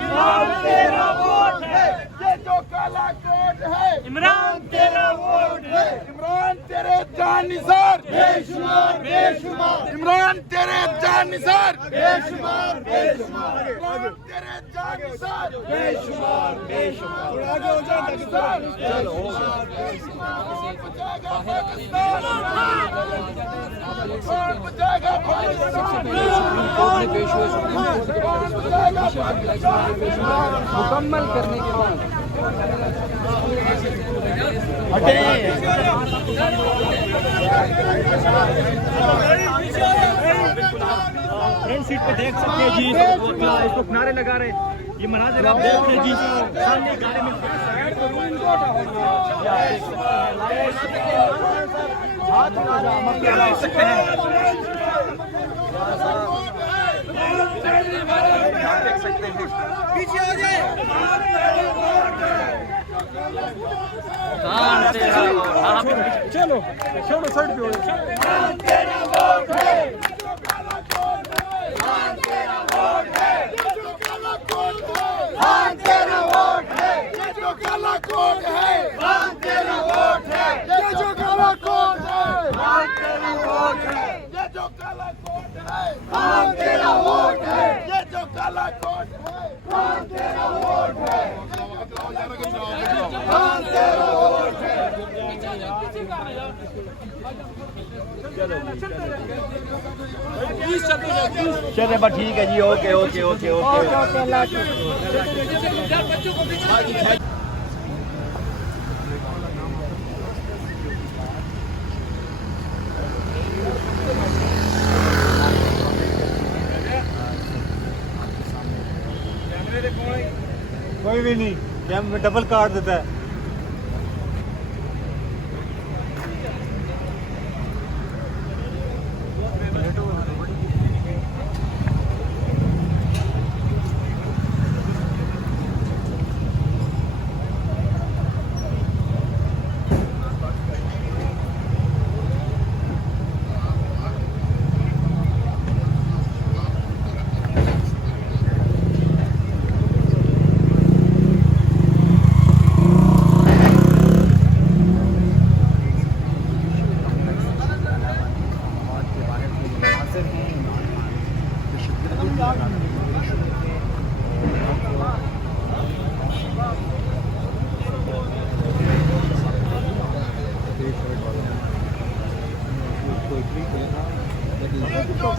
इमरान तेरा वोट है, ये जो काला कोट है, इमरान तेरा वोट है, इमरान तेरे जान निसार बेशुमार बेशुमार, इमरान तेरे जान निसार बेशुमार बेशुमार, इमरान तेरे जान निसार बेशुमार बेशुमार। आगे हो जाए पाकिस्तान, चलो बचाएगा पाकिस्तान, बचाएगा पाकिस्तान, मुकम्मल करने के बाद फ्रंट सीट पे देख सकते हैं जी, इसको किनारे लगा रहे, ये मनाजिर आप देख रहे हैं जी, सामने गाड़ी में देख सकते हैं। पीछे आ जाए। चलो छोड़ो साइड पे हो तेरा वोट है, तेरा वोट है, जो काला कोट है, तेरा वोट है, जो काला कोट है, तेरा वोट है, जो काला कोट है, तेरा वोट है, जो काला कोट है, तेरा वोट है, जो काला कोट है, तेरा वोट है, तेरा वोट है। चले बस ठीक है जी, ओके ओके ओके ओके। कोई भी नहीं, कैम में डबल काट देता है।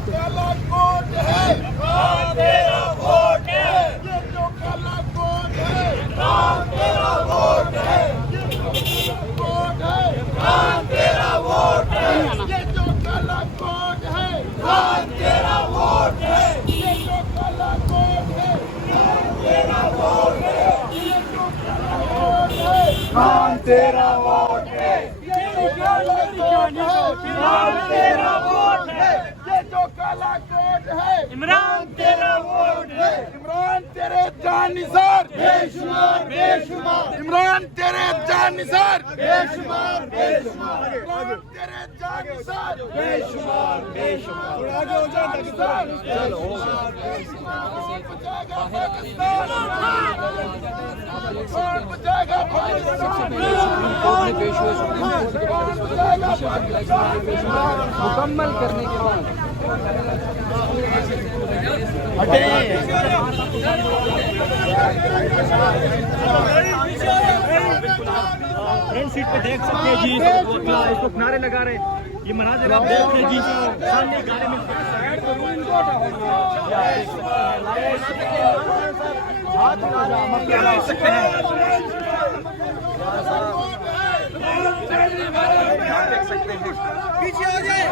काला कोट है, तेरा वोट है, ये जो काला कोट है, तेरा वोट है, ये जो कोट है, तेरा वोट है, ये जो काला कोट है, तेरा वोट है, ये जो काला कोट है, तेरा वोट है, ये जो काला कोट है, तेरा वोट है, ये जो काला कोट है, तेरा वोट है, ये जो काला कोट है, इमरान तेरा वोट है, इमरान तेरे जान निसार बेशुमार बेशुमार, इमरान तेरे जान निसार बेशुमार बेशुमार, इमरान तेरे जान निसार बेशुमार बेशुमार। आगे हो जाए पाकिस्तान, चलो बचाएगा पाकिस्तान, बचाएगा पाकिस्तान, बचाएगा पाकिस्तान, मुकम्मल करने के बाद फ्रंट सीट पे देख सकते हैं जी, इसको किनारे लगा रहे, ये मनाजिर आप देख रहे हैं जी, सामने गाड़ी में देख सकते हैं। देख सकते हैं, पीछे आ जाए।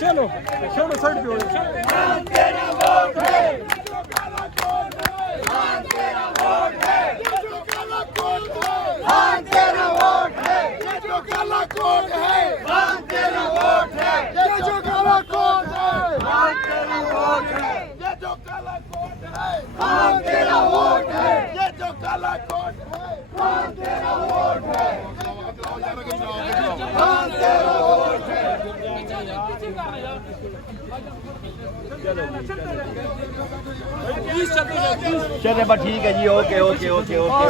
चलो छोड़ो साइड पे हो तेरा वोट है, काला कोट है, तेरा वोट है, जो काला कोट है, तेरा वोट है, जो काला कोट है, तेरा वोट है, जो काला कोट है, तेरा वोट है, जो काला कोट है, तेरा वोट है, जो काला कोट है, तेरा वोट है, तेरा वोट है। चले बस ठीक है जी ओके ओके ओके ओके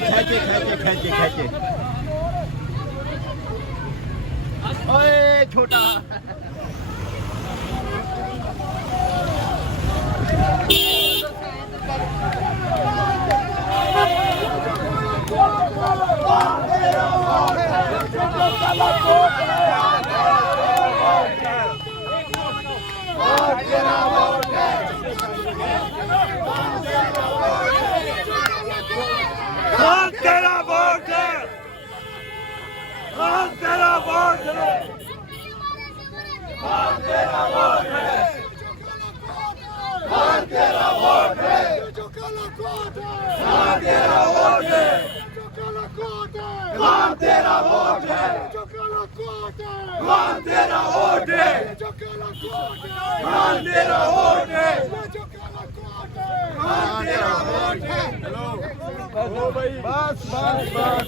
खेचे खेचे खेचे खेचे ओए छोटा तेरा वोट है तेरा वोट है तेरा वोट है तेरा वोट है तेरा वोट है तेरा वोट है तेरा वोट है तेरा वोट है तेरा वोट है बस बस बस